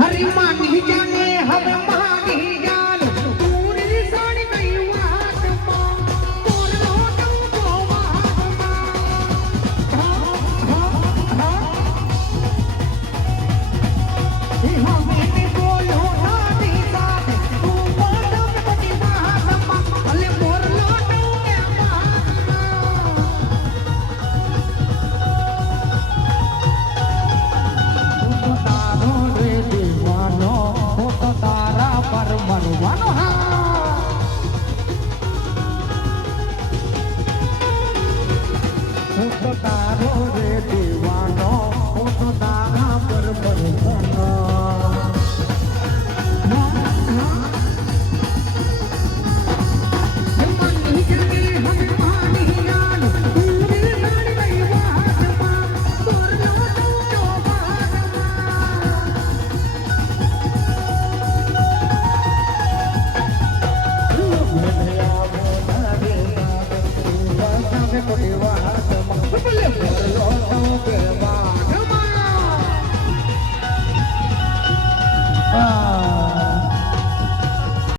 हरि मानी जाने हम मानी जान पूरी साड़ी गई वाट मां बोल लो तुमको वाट मां हमें भी बोलो ना दीदा तू बोल बड़ी वाट मां अले बोल लो तुमके वाट मां तारो रे दीवानो हो तो तारा पर मरवानो हाँ हो तो तारो रे दीवानो हो तो तारा पर मरवानो मानी जाने हम मानी जान पूरी साड़ी गई वाट मां बोल लो तुमको वाट मां